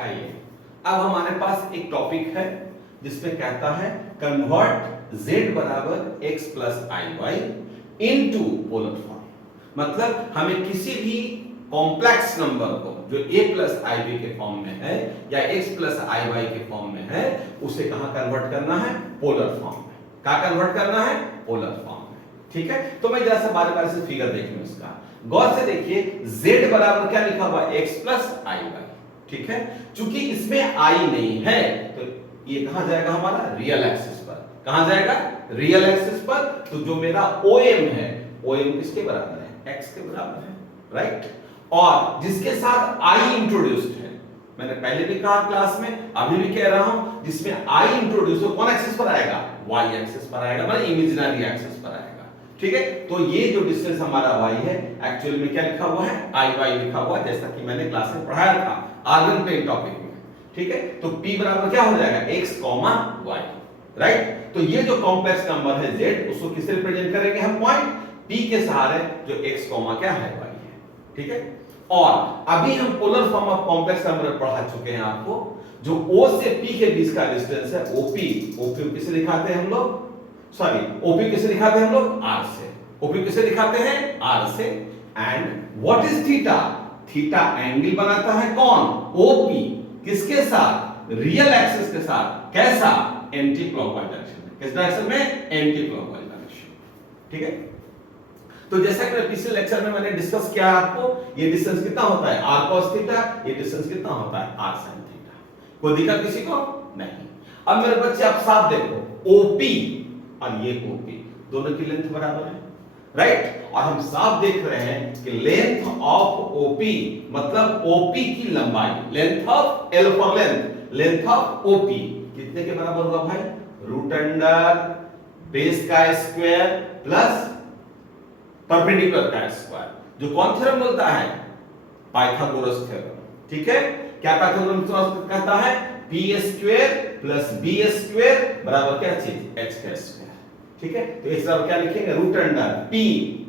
आइए अब हमारे पास एक टॉपिक है जिसमें कहता है कन्वर्ट z बराबर x प्लस आई वाई इनटू पोलर फॉर्म। मतलब हमें किसी भी कॉम्प्लेक्स नंबर को जो a प्लस आई बी के फॉर्म में है या x प्लस आई वाई के फॉर्म में है उसे कहां कन्वर्ट करना है? पोलर फॉर्म में। कहां कन्वर्ट करना है? पोलर फॉर्म में। ठीक है, तो मैं जरा सा बार बार से फिगर देख लूं इसका। गौर से देखिए z बराबर क्या लिखा हुआ है? x प्लस आई वाई। ठीक है, चूंकि इसमें i नहीं है तो ये कहां जाएगा? हमारा रियल एक्सिस पर। कहां जाएगा? रियल एक्सिस पर। तो जो मेरा OM है, OM किसके बराबर है? x के बराबर है, राइट? और जिसके साथ i इंट्रोड्यूस्ड है, मैंने पहले भी कहा क्लास में, अभी भी कह रहा हूं, जिसमें i इंट्रोड्यूस हो कौन एक्सिस पर आएगा? y एक्सिस पर आएगा, मतलब इमेजिनरी एक्सिस पर आएगा। ठीक है, तो ये जो डिस्टेंस हमारा y है एक्चुअल में क्या लिखा हुआ है? i y लिखा हुआ है, जैसा कि मैंने क्लास में पढ़ाया था आर्गन प्लेन टॉपिक में। ठीक है, तो p बराबर क्या हो जाएगा? x, y, right? तो ये जो कॉम्प्लेक्स नंबर है z, उसको किससे रिप्रेजेंट करेंगे हम? पॉइंट p के सहारे, जो x, क्या है? y है। ठीक है, और अभी हम polar form of complex number पढ़ा चुके हैं आपको। जो o से p के बीच का डिस्टेंस है OP, OP किसे दिखाते हैं हम लोग? सॉरी, OP किसे दिखाते हैं हम लोग? R से। OP किसे दिखाते हैं? R से। And what is theta? Theta angle बनाता है कौन? OP किसके साथ? रियल एक्सिस के साथ। कैसा? एंटी क्लॉकवाइज डायरेक्शन में। किस डायरेक्शन में? Anti clockwise direction. ठीक है, तो जैसा कि पिछले लेक्चर में मैंने डिस्कस किया आपको, ये डिस्टेंस कितना होता है? r cos theta. ये डिस्टेंस कितना होता है? r sin theta. कोई दिक्कत किसी को? नहीं। अब मेरे बच्चे आप साफ देखो, OP और ये OP दोनों की लेंथ बराबर है, राइट? और हम साफ देख रहे हैं कि लेंथ ऑफ OP मतलब OP की लंबाई, length of L for length, length of OP कितने के बराबर होगा भाई? रूट अंडर बेस का स्क्वायर प्लस परपेंडिकुलर का स्क्वायर। जो कौन थ्योरम बोलता है? Pythagoras theorem. ठीक है, क्या पाइथागोरस कहता है? p square plus b square बराबर क्या चीज? h का स्क्वायर। ठीक है, तो इस तरह क्या लिखेंगे? रूट अंडर p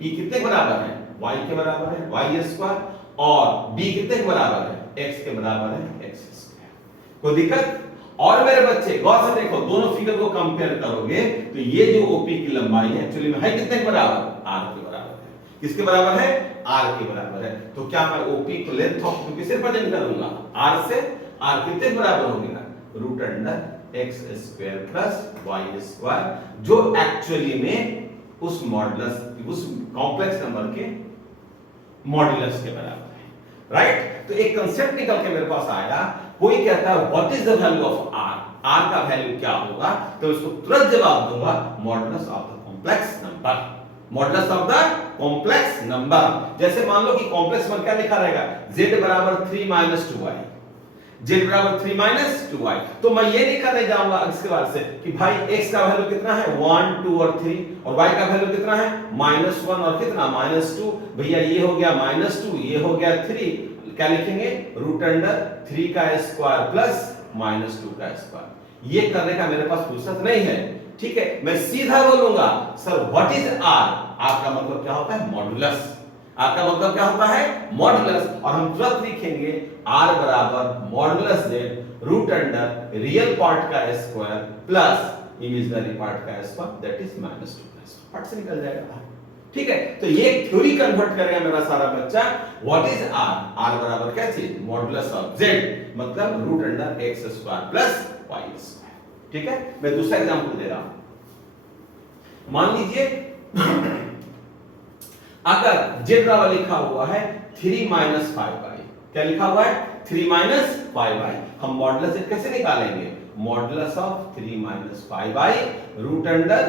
कितने के बराबर है? y के बराबर है, y स्क्वायर, और b कितने के बराबर है? x के बराबर है, x स्क्वायर। कोई दिक्कत? और मेरे बच्चे गौर से देखो, दोनों फिगर को कंपेयर करोगे तो ये जो OP की लंबाई है एक्चुअली में है कितने के बराबर? r के बराबर है। किसके बराबर है? r के बराबर है। तो क्या मैं OP को लेंथ ऑफ OP किससे रिप्रेजेंट करूंगा? r से। r कितने के बराबर हो गया? Root under x square plus y square, जो एक्चुअली में उस मॉडुलस, उस कॉम्प्लेक्स नंबर के मॉडुलस के बराबर है, राइट? तो एक कांसेप्ट निकल के मेरे पास आएगा, कोई कहता है what is the value of r, r का वैल्यू क्या होगा? तो उसको तुरंत जवाब दूंगा, modulus of the complex number. Modulus of the complex number. जैसे मान लो कि कॉम्प्लेक्स नंबर क्या लिखा रहेगा? z बराबर 3 - 2y, z बराबर 3 - 2y। तो मैं ये नहीं करने जाऊंगा इसके बाद से कि भाई x का वैल्यू कितना है? 1, 2 और 3, और y का वैल्यू कितना है? -1 और कितना? -2। भैया ये हो गया -2, ये हो गया 3, क्या लिखेंगे? रूट अंडर 3 का स्क्वायर प्लस -2 का स्क्वायर। ये करने का मेरे पास फुर्सत नहीं है। ठीक है, मैं सीधा बोलूंगा sir what is r? r का मतलब क्या होता है? मॉडुलस। r का मतलब क्या होता है? मॉडुलस। और हम तुरंत लिखेंगे r बराबर modulus z root under real part का स्क्वायर प्लस इमेजिनरी पार्ट का स्क्वायर, दैट इज -2 का स्क्वायर। पार्ट से निकल जाएगा। ठीक है, तो ये थ्योरी कन्वर्ट करेगा मेरा सारा बच्चा। What is r? r बराबर क्या चीज? मॉडुलस ऑफ z मतलब root under x square plus y square. ठीक है, मैं दूसरा एग्जांपल दे रहा हूं। मान लीजिए अगर z बराबर लिखा हुआ है 3 - 5y, क्या लिखा हुआ है? 3 - 5y। हम मॉडुलस z कैसे निकालेंगे? Modulus of 3 - 5y root under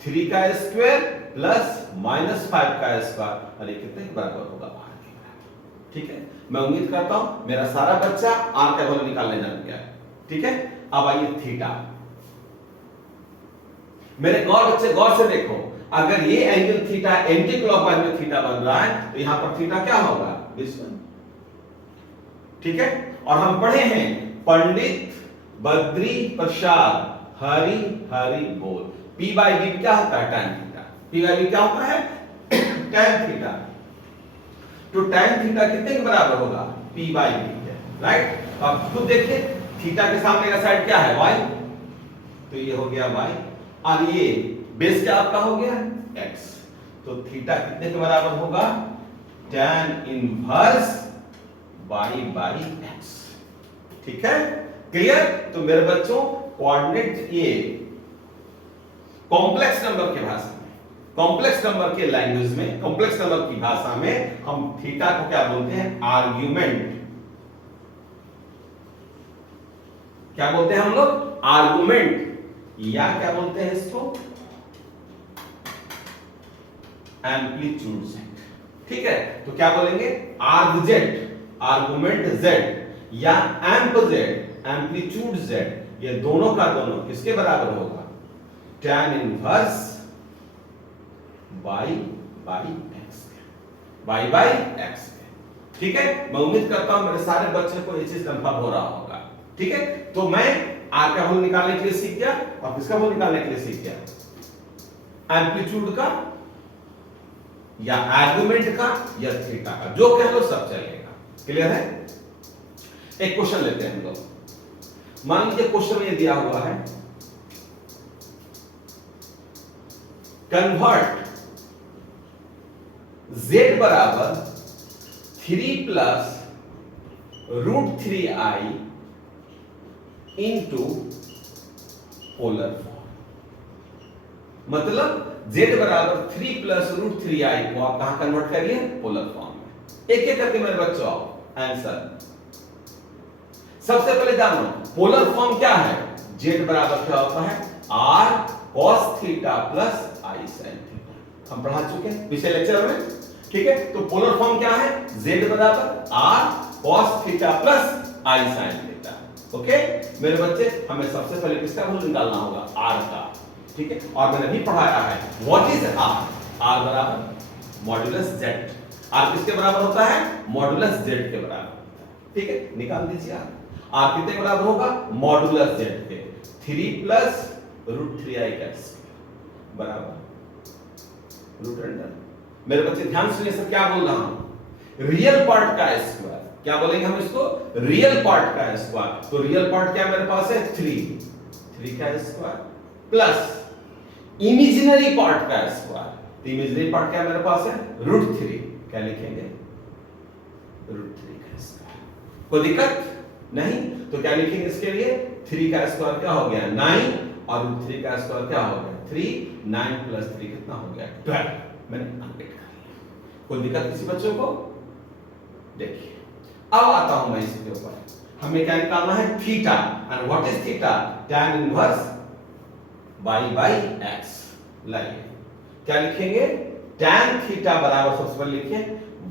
3 का स्क्वायर प्लस -5 का स्क्वायर, और ये कितने के बराबर होगा? r के बराबर। ठीक है, मैं उम्मीद करता हूं मेरा सारा बच्चा r का वैल्यू निकालने जान गया है। ठीक है, अब आइए थीटा। मेरे बच्चे गौर से देखो, अगर ये एंगल थीटा एंटी क्लॉकवाइज में थीटा बन रहा है तो यहां पर थीटा क्या होगा? विस्मन। ठीक है, और हम पढ़े हैं पंडित बद्री प्रसाद हरि हरि बोल, P by V क्या होता है? tan theta. P by V क्या होता है? tan theta. तो tan थीटा कितने के बराबर होगा? P by V है। राइट? अब खुद देखिए थीटा के सामने का साइड क्या है, y, तो ये हो गया y, और ये बेस क्या आपका हो गया x, तो थीटा कितने के बराबर होगा, tan inverse y by x। ठीक है, क्लियर? तो मेरे बच्चों कोऑर्डिनेट ये कॉम्प्लेक्स नंबर के भाषा में, कॉम्प्लेक्स नंबर के लैंग्वेज में, कॉम्प्लेक्स नंबर की भाषा में हम थीटा को क्या बोलते हैं, आर्ग्यूमेंट। क्या बोलते हैं हम लोग, आर्गुमेंट, या क्या बोलते हैं इसको, एम्पलीट्यूड जेड। ठीक है, तो क्या बोलेंगे, आर्ग जेड, आर्गुमेंट जेड या एम्प जेड, एम्पलीट्यूड जेड, ये दोनों का दोनों किसके बराबर होगा, tan inverse y by x, y by x। ठीक है, मैं उम्मीद करता हूं मेरे सारे बच्चों को ये चीज कंफर्म हो रहा होगा। ठीक है, तो मैं r का वैल्यू निकालने के लिए सीख गया और किसका वैल्यू निकालने के लिए सीख गया, एम्पलीट्यूड का या आर्गुमेंट का या थीटा का, जो कह लो सब चलेगा। क्लियर है? एक क्वेश्चन लेते हैं हम लोग। मान लीजिए क्वेश्चन में दिया हुआ है, कन्वर्ट z बराबर 3 plus √3i into polar form. मतलब z बराबर 3 प्लस √3i को आप कहां कन्वर्ट करिए, पोलर फॉर्म में। एक एक करके मेरे बच्चों आओ आंसर। सबसे पहले जानो पोलर फॉर्म क्या है, z बराबर क्या होता है, r cos theta plus i sin theta, हम पढ़ा चुके हैं पिछले लेक्चर में। ठीक है, तो पोलर फॉर्म क्या है, z बराबर r cos theta plus i sin theta. Okay मेरे बच्चे, हमें सबसे पहले किसका वैल्यू निकालना होगा, r का। ठीक है, और मैंने भी पढ़ाया है व्हाट इज r, r बराबर मॉड्यूलस z। r किसके बराबर होता है, मॉड्यूलस z के बराबर। ठीक है, निकाल दीजिए r कितने के बराबर होगा, मॉड्यूलस z के 3 प्लस √3i का बराबर रूट अंडर। मेरे बच्चे ध्यान सुनिए, सर क्या बोल रहा हूं, रियल पार्ट का स्क्वायर, क्या बोलेंगे हम इसको, रियल पार्ट का स्क्वायर। तो रियल पार्ट क्या मेरे पास है, 3 का स्क्वायर प्लस इमेजिनरी पार्ट का स्क्वायर। तो इमेजिनरी पार्ट क्या मेरे पास है, √3, क्या लिखेंगे, √3 का स्क्वायर। कोई दिक्कत नहीं, तो क्या लिखेंगे इसके लिए, 3 का स्क्वायर क्या हो गया 9 और √3 का स्क्वायर क्या हो गया 3, 9 प्लस 3 कितना हो गया 12। मैंने कंप्लीट कर लिया। कोई दिक्कत किसी बच्चों को? देखिए अब आता हूं मैं इसके ऊपर, हमें क्या निकालना है, theta. And what is theta, tan inverse y by x। लाइए क्या लिखेंगे, tan थीटा बराबर सबसे पहले लिखिए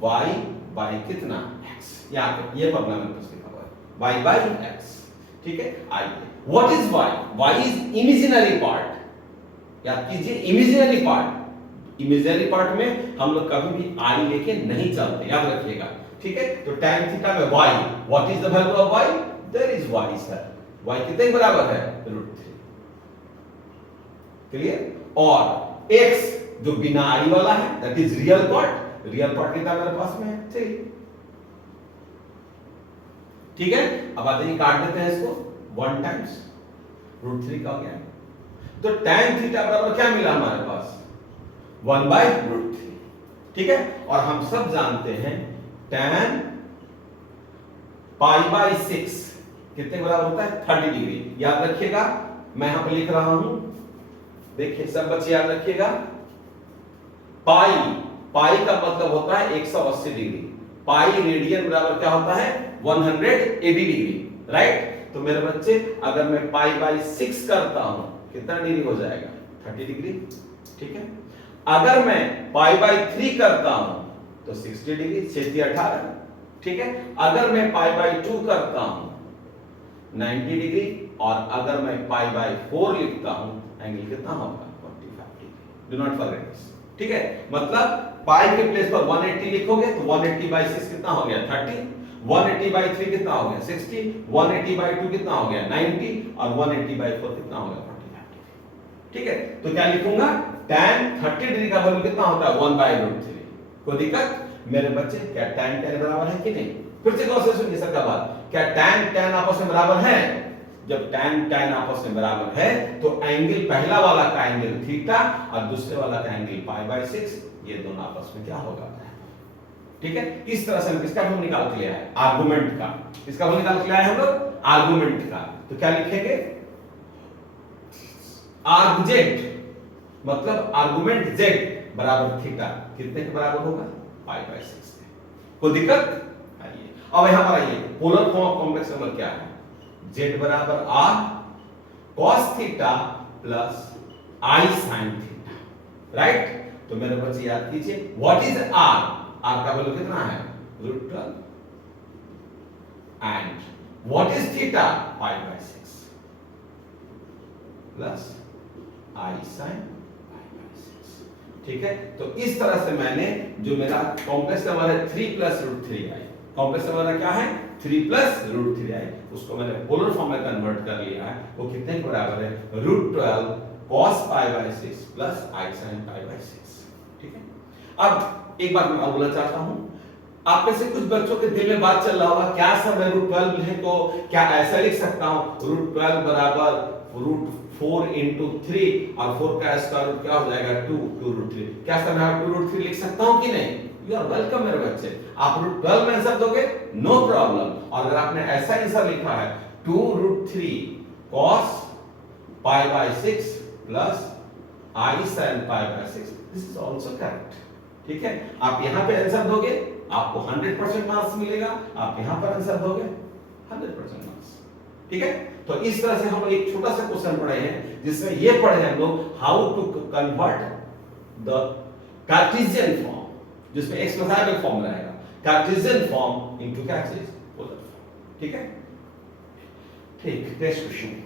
y बाई कितना x, यहां पे ये प्रॉब्लम है उसके ऊपर y बाई x। ठीक है, आइए what is y, y is imaginary part. याद कीजिए इमेजिनरी पार्ट, इमेजिनरी पार्ट में हम लोग कभी भी i लेके नहीं चलते, याद रखिएगा। ठीक है, तो tan थीटा में y, what is the value of y, there is y sir, y कितने के बराबर है, √3। क्लियर? और x जो बिना i वाला है that is real part, real part कितना मेरे पास में है 3। ठीक है, अब आते हैं काट देते हैं इसको 1 टाइम्स √3 का हो गया। तो tan थीटा बराबर क्या मिला हमारे पास, 1 बाई √3। ठीक है, और हम सब जानते हैं tan पाई बाई 6 कितने बराबर होता है, 30 डिग्री। याद रखिएगा, मैं यहां पर लिख रहा हूं, देखिए सब बच्चे याद रखिएगा, पाई, पाई का मतलब होता है 180 डिग्री, पाई रेडियन बराबर क्या होता है 180 डिग्री। राइट? तो मेरे बच्चे अगर मैं पाई बाई 6 करता हूं कितना डिग्री हो जाएगा, 30 डिग्री। ठीक है, अगर मैं पाई बाई 3 करता हूं तो 60 डिग्री, 6 18। ठीक है, अगर मैं पाई बाई 2 करता हूं 90 डिग्री, और अगर मैं पाई बाई 4 लिखता हूं एंगल कितना होगा 45 degree. Do not forget this. ठीक है, मतलब पाई के प्लेस पर 180 लिखोगे तो 180 बाई 6 कितना हो गया 30, 180 बाई 3 कितना हो गया 60, 180 बाई 2 कितना हो गया 90, और 180 बाई 4 कितना हो गया 45 डिग्री। ठीक है, तो क्या लिखूंगा, tan 30 डिग्री का वैल्यू कितना होता है 1 बाई √3। कोई दिक्कत? मेरे बच्चे क्या tan tan बराबर है कि नहीं? फिर से गौर से सुनिए सर का बात, क्या tan tan आपस में बराबर है? जब tan tan आपस में बराबर है तो एंगल पहला वाला का एंगल थीटा और दूसरे वाला का एंगल पाई बाय 6, ये दोनों आपस में क्या होगा? ठीक है, इस तरह से हम किसका वैल्यू निकाल के लिया है? आर्गुमेंट का। किसका वैल्यू निकाल के लिया है हम लोग? आर्गुमेंट का। तो क्या लिखेंगे? आर्ग z, मतलब आर्गुमेंट z बराबर थीटा कितने के बराबर होगा? पाई बाय 6 के। कोई दिक्कत? आइए अब यहां पर आइए, polar form of complex number क्या है? z बराबर r cos theta plus i sin theta, right? तो मेरे बच्चे याद कीजिए, व्हाट इज r? r का वैल्यू कितना है? √12। And what is theta? Pi by 6 plus i sin pi by 6। ठीक है, तो इस तरह से मैंने जो मेरा कॉम्प्लेक्स नंबर है 3 प्लस √3i, कॉम्प्लेक्स नंबर क्या है? 3 प्लस √3i, उसको मैंने पोलर फॉर्म में कन्वर्ट कर लिया है। वो कितने के बराबर है? √12 cos pi by 6 plus i sin pi by 6। ठीक है, अब एक बात मैं बोलना चाहता हूं, आप में से कुछ बच्चों के दिल में बात चल रहा होगा, क्या सर मैं √12 है तो क्या ऐसा लिख सकता हूं √12 बराबर √4 into 3 और 4 का स्क्वायर रूट क्या हो जाएगा? 2 √3। क्या सर मैं 2 √3 लिख सकता हूं कि नहीं? यू आर वेलकम मेरे बच्चे, आप √12 में आंसर दोगे, नो प्रॉब्लम। और अगर आपने ऐसा आंसर लिखा है 2 √3 cos pi by 6 plus i sin pi by 6, this is also correct. ठीक है, आप यहां पे आंसर दोगे आपको 100% मार्क्स मिलेगा, आप यहां पर आंसर दोगे 100% मार्क्स। ठीक है, तो इस तरह से हम लोग एक छोटा सा क्वेश्चन पढ़े हैं जिसमें ये पढ़े हैं हम लोग how to convert the cartesian form, जिसमें x प्लस i फॉर्म रहेगा, कार्टेशियन फॉर्म इनटू क्या चीज? Polar form. ठीक है, ठीक, नेक्स्ट क्वेश्चन।